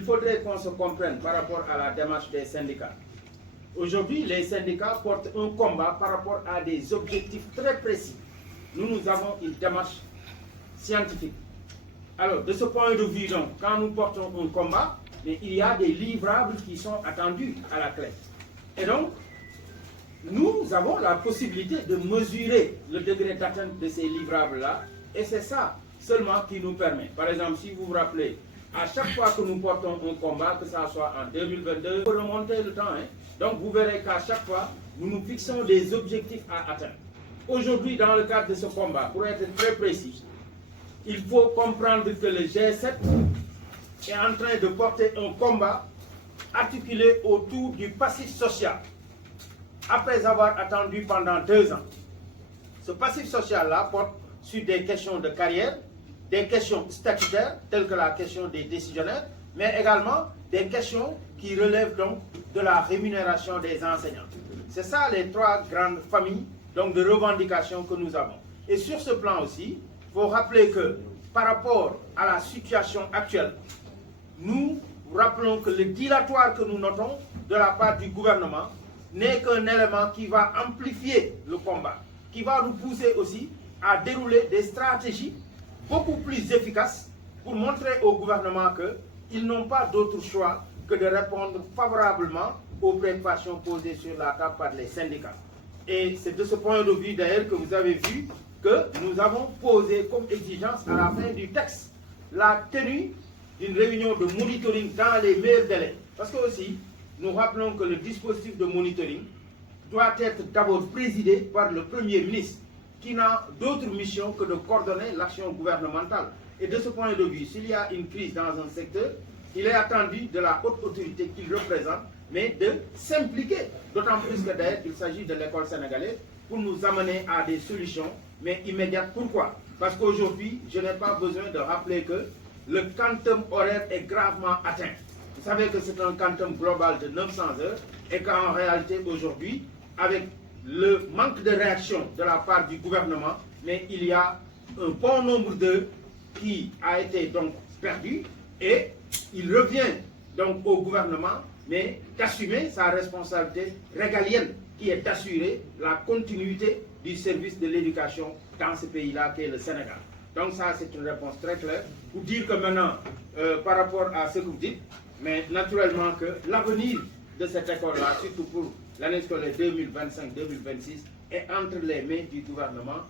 il faudrait qu'on se comprenne par rapport à la démarche des syndicats. Aujourd'hui, les syndicats portent un combat par rapport à des objectifs très précis. Nous avons une démarche scientifique. Alors, de ce point de vue, donc, quand nous portons un combat, il y a des livrables qui sont attendus à la clé. Et donc, nous avons la possibilité de mesurer le degré d'atteinte de ces livrables-là, et c'est ça seulement qui nous permet. Par exemple, si vous vous rappelez, à chaque fois que nous portons un combat, que ça soit en 2022, il faut remonter le temps. Donc, vous verrez qu'à chaque fois, nous nous fixons des objectifs à atteindre. Aujourd'hui, dans le cadre de ce combat, pour être très précis, il faut comprendre que le G7 est en train de porter un combat articulé autour du passif social, après avoir attendu pendant 2 ans. Ce passif social-là porte sur des questions de carrière, des questions statutaires, telles que la question des décisionnaires, mais également des questions qui relèvent donc de la rémunération des enseignants. C'est ça les 3 grandes familles donc, de revendications que nous avons. Et sur ce plan aussi, il faut rappeler que par rapport à la situation actuelle, nous rappelons que le dilatoire que nous notons de la part du gouvernement n'est qu'un élément qui va amplifier le combat, qui va nous pousser aussi à dérouler des stratégies beaucoup plus efficaces pour montrer au gouvernement qu'ils n'ont pas d'autre choix que de répondre favorablement aux préoccupations posées sur la table par les syndicats. Et c'est de ce point de vue d'ailleurs que vous avez vu que nous avons posé comme exigence à la fin du texte la tenue d'une réunion de monitoring dans les meilleurs délais. Parce que aussi, nous rappelons que le dispositif de monitoring doit être d'abord présidé par le Premier ministre, qui n'a d'autre mission que de coordonner l'action gouvernementale. Et de ce point de vue, s'il y a une crise dans un secteur, il est attendu de la haute autorité qu'il représente, mais de s'impliquer, d'autant plus que d'ailleurs il s'agit de l'école sénégalaise, pour nous amener à des solutions, mais immédiates. Pourquoi? Parce qu'aujourd'hui, je n'ai pas besoin de rappeler que le quantum horaire est gravement atteint. Vous savez que c'est un quantum global de 900 heures et qu'en réalité aujourd'hui, avec le manque de réaction de la part du gouvernement, mais il y a un bon nombre d'heures qui a été donc perdu et il revient donc au gouvernement, mais d'assumer sa responsabilité régalienne qui est d'assurer la continuité du service de l'éducation dans ce pays-là qu'est le Sénégal. Donc ça, c'est une réponse très claire pour dire que maintenant, par rapport à ce que vous dites, mais naturellement que l'avenir de cette école-là, surtout pour l'année scolaire 2025-2026, est entre les mains du gouvernement.